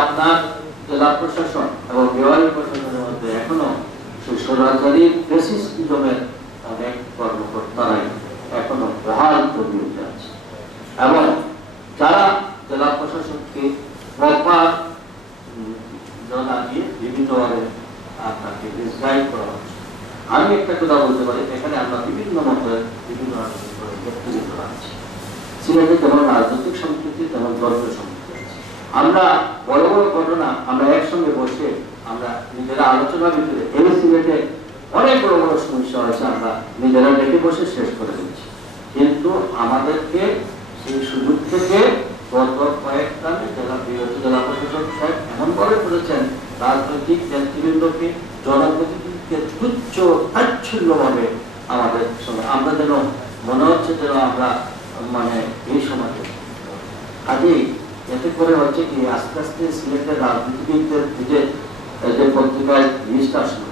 আপনার জেলা প্রশাসন এবং বিভাগীয় প্রশাসনের মধ্যে এখনো সরাসরি ফ্যাসিস্টিজমের অনেক কর্মকর্তারাই এখনো বহাল তবিয়তে আছে এবং যারা জেলা প্রশাসনকে প্রপার না দিয়ে বিভিন্নভাবে আপনাকে ডিসগাইড করা হচ্ছে। আমি একটা কথা বলতে পারি, এখানে আমরা বিভিন্ন মতের বিভিন্ন ব্যক্তিগতরা আছি। সিলেটে যেমন রাজনৈতিক সম্প্রীতি তেমন ধর্মীয় সম্প্রীতি আছে। আমরা বড় বড় ঘটনা আমরা একসঙ্গে বসে আমরা নিজেরা আলোচনার ভিতরে এই সিলেটে অনেক বড় বড় সমস্যা হয়েছে আমরা নিজেরা ডেকে বসে শেষ করে দিচ্ছি, কিন্তু আমাদেরকে সেই সুযোগ থেকে গত কয়েকটা জেলা প্রশাসক সাহেব এমন ভাবে করেছেন রাজনৈতিক নেতৃবৃন্দকে জনপ্রতিনিধিকে তুচ্ছ তাচ্ছিল্যভাবে আমাদের সঙ্গে আমরা যেন মনে হচ্ছে যেন আমরা মানে এই সমাজে কাজেই এতে করে হচ্ছে কি আস্তে আস্তে সিলেটের রাজনীতিবিদদের যে পত্রিকায় লিস্ট আসলো,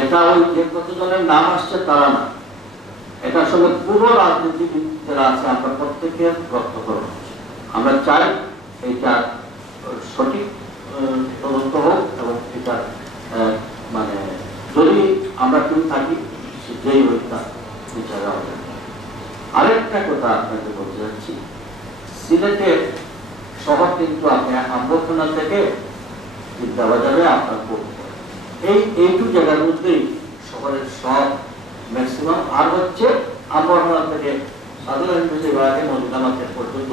এটা ওই যে কতজনের নাম আসছে তারা না, এটা আসলে পুরো রাজনীতিবিদ যারা আছে আমরা প্রত্যেকের রক্তকরণ হচ্ছে। আমরা চাই এইটা সঠিক তদন্ত হোক এবং এটা মানে যদি আমরা কেউ থাকি যেই হোক তা বিচার হবে। আরেকটা কথা আপনাকে বলতে যাচ্ছি, সিলেটের শহর কিন্তু আপনি আম্বরখানা থেকে বিদ্যাবাজারে আপনার করতে এইটু জায়গার মধ্যেই শহরের সব ম্যাক্সিমাম আর হচ্ছে আম্বরখানা থেকে সাধারণ বিভাগে মদিনা মার্কেট পর্যন্ত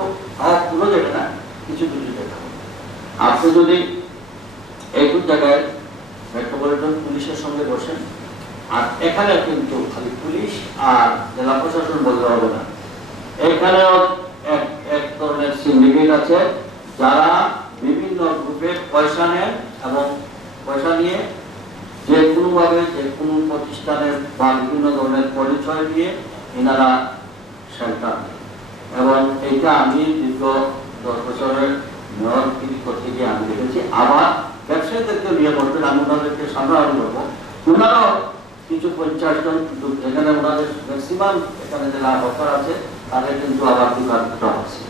পুরো জায়গা না, কিছু কিছু জায়গা। আপনি যদি এইটুক জায়গায় মেট্রোপলিটন পুলিশের সঙ্গে বসেন, আর এখানে কিন্তু খালি পুলিশ আর জেলা প্রশাসন বলতে হবে না, এখানেও এক ধরনের সিন্ডিকেট আছে যারা বিভিন্ন গ্রুপে পয়সা নেন এবং পয়সা নিয়ে যে কোনোভাবে যে কোনো প্রতিষ্ঠানের বা বিভিন্ন ধরনের পরিচয় দিয়ে এনারা সেন্টার, এবং এইটা আমি দীর্ঘ 10 বছরের মেয়র করতে গিয়ে আমি দেখেছি। আবার ব্যবসায়ীদেরকে নিয়ে করবেন, আমি ওনাদেরকে সামলানো করবো, ওনারাও কিছু 50 জন যেখানে ওনাদের ম্যাক্সিমাম এখানে জেলা অফার আছে তাদের কিন্তু আবার দোকান আছে,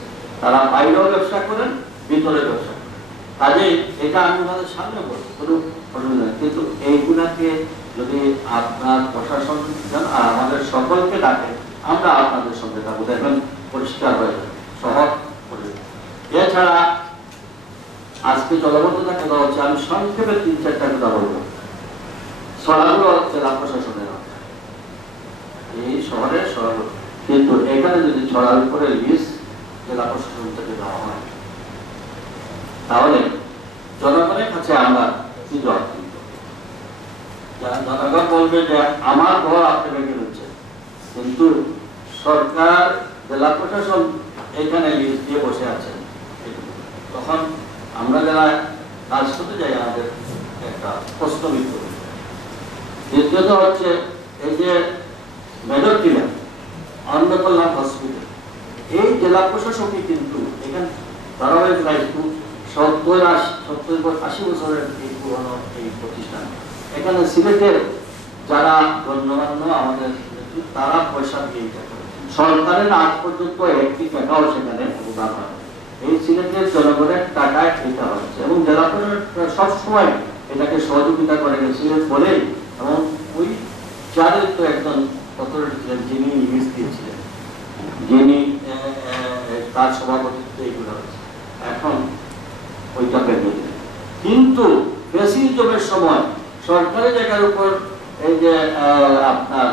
তারা বাইরেও ব্যবসা করেন ভিতরে ব্যবসা করেন। কাজে এটা আমি ওনাদের সামনে বলবো কোনো অসুবিধা নেই, কিন্তু এইগুলাকে যদি আপনার প্রশাসন আর আমাদের সকলকে ডাকে আমরা আপনাদের সঙ্গে থাকবো, দেখবেন পরিষ্কার হয়ে যাবে শহর। এছাড়া আজকে জলবদ্ধতা কথা হচ্ছে, আমি সংক্ষেপে 3-4টা কথা বলবো। সরাগুলো জেলা প্রশাসনের এই শহরের শহর, কিন্তু এখানে যদি ছড়ার উপরে লিস্ট জেলা প্রশাসন থেকে দেওয়া হয় তাহলে জনগণের কাছে আমরা কি জবাব দিব? জনগণ বলবে যে আমার ঘর আপনি ভেঙে দিচ্ছেন, কিন্তু সরকার জেলা প্রশাসন এখানে লিস্ট দিয়ে বসে আছেন, তখন আমরা যারা কাজ করতে যাই আমাদের একটা প্রশ্নবিদ্ধ। দ্বিতীয়ত হচ্ছে এই যে মেজর ক্লিনিক অন্নকল্যাণ হসপিটাল, এই জেলা প্রশাসকই কিন্তু এখানে ধারাবাহিক রাইটু 70-80 বছরের এই পুরনো এই প্রতিষ্ঠান, এখানে সিলেটের যারা গণ্যমান্য আমাদের তারা পয়সা দিয়ে সরকারের আজ পর্যন্ত একটি টাকাও সেখানে অবদান হয়। এই সিলেটের জনগণের টাকায় এটা হচ্ছে এবং জেলা প্রশাসন সবসময় এটাকে সহযোগিতা করে গেছিলেন বলেই, এবং ওই যাদের তো একজন অথরিটি ছিলেন যিনি লিস্ট দিয়েছিলেন, যিনি তার সভাপতিত্বে এগুলো হচ্ছে, এখন ওইটা পেয়ে দিলেন। কিন্তু ফ্যাসিজমের সময় সরকারি জায়গার উপর এই যে আপনার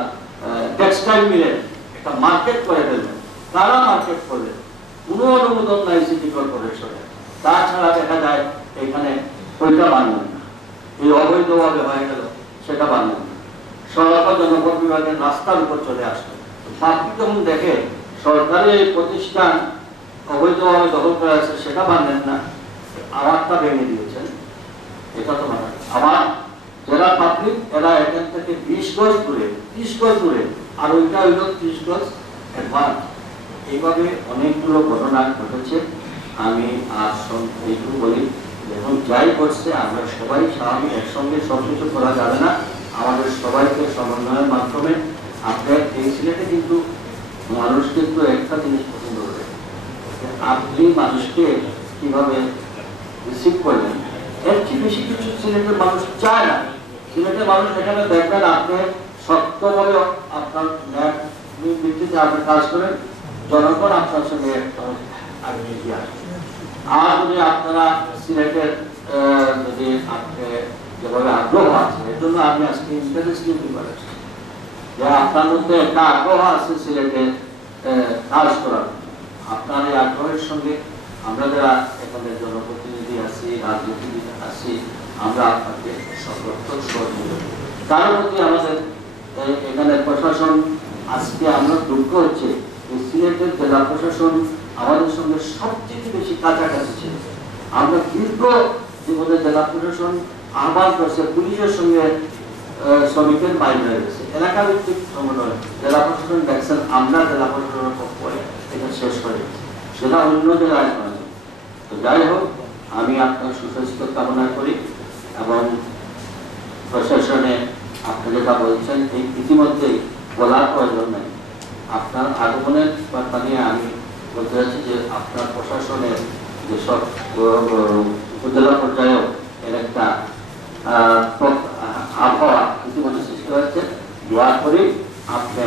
টেক্সটাইল মিলের একটা মার্কেট করে ফেললেন, তারা মার্কেট করলেন, কোনো অনুমোদন নাই সিটি কর্পোরেশনে, তাছাড়া দেখা যায় এখানে ওইটা বানলেন না, এই অবৈধভাবে হয়ে গেল সেটা বানলেন না, সড়ক জনপদ বিভাগের রাস্তার উপর চলে আসলো। আপনি যখন দেখে সরকারি প্রতিষ্ঠান অবৈধভাবে দখল করে আছে সেটা বানলেন না, আমারটা ভেঙে দিয়েছেন, এটা তো মানে আমার যারা পাবলিক এরা এখান থেকে 20 গজ দূরে 30 গজ দূরে, আর ওইটা হইল 30 গজ অ্যাডভান্স। এইভাবে অনেকগুলো ঘটনা ঘটেছে। আমি আর এইটুকু বলি, এখন যাই করছে আমরা সবাই স্বাভাবিক একসঙ্গে সবকিছু করা যাবে না, আমাদের সবাইকে সমন্বয়ের মাধ্যমে। আপনার এই সিলেটে কিন্তু মানুষ কিন্তু একটা জিনিস পছন্দ করে, আপনি মানুষকে কিভাবে রিসিভ করলেন, এর চেয়ে বেশি কিছু সিলেটের মানুষ চায় না। সিলেটের মানুষ এখানে দেখবেন আপনি শক্তভাবে আপনার ভিত্তিতে আপনি কাজ করেন, জনগণ আপনার সঙ্গে আগে এগিয়ে আসবে। আর যদি আপনারা সিলেটের যদি আপনি যেভাবে আগ্রহ আছে, এর জন্য আমি আজকে ইন্টারেস্ট নিতে পারছি যে আপনার মধ্যে একটা আগ্রহ আছে সিলেটে কাজ করার। আপনার এই আগ্রহের সঙ্গে আমরা যারা এখানে জনপ্রতিনিধি আছি, রাজনীতিবিদ আছি, আমরা আপনাকে সর্বোত্তম সহযোগিতা করি। তার মধ্যে আমাদের এখানে প্রশাসন, আজকে আমরা দুঃখ হচ্ছে এই সিলেটের জেলা প্রশাসন আমাদের সঙ্গে সবচেয়ে বেশি কাছাকাছি ছিল। আমরা দীর্ঘ জীবনে জেলা প্রশাসন আহ্বান করছে পুলিশের সঙ্গে শ্রমিকের বাইরে রয়েছে, এলাকা ভিত্তিক সমন্বয় জেলা প্রশাসন দেখছেন, আমরা জেলা প্রশাসনের পক্ষে এটা শেষ করে সেটা অন্য জেলায় করা। তো যাই হোক, আমি আপনার সুস্বাস্থ্য কামনা করি এবং প্রশাসনে আপনি যেটা বলছেন এই ইতিমধ্যেই বলার প্রয়োজন নেই। আপনার আগমনের ব্যাপার নিয়ে আমি বলতে চাচ্ছি যে আপনার প্রশাসনের যেসব উপজেলা পর্যায়েও এর একটা আবহাওয়া ইতিমধ্যে সৃষ্টি হয়েছে। দোয়া করি আপনি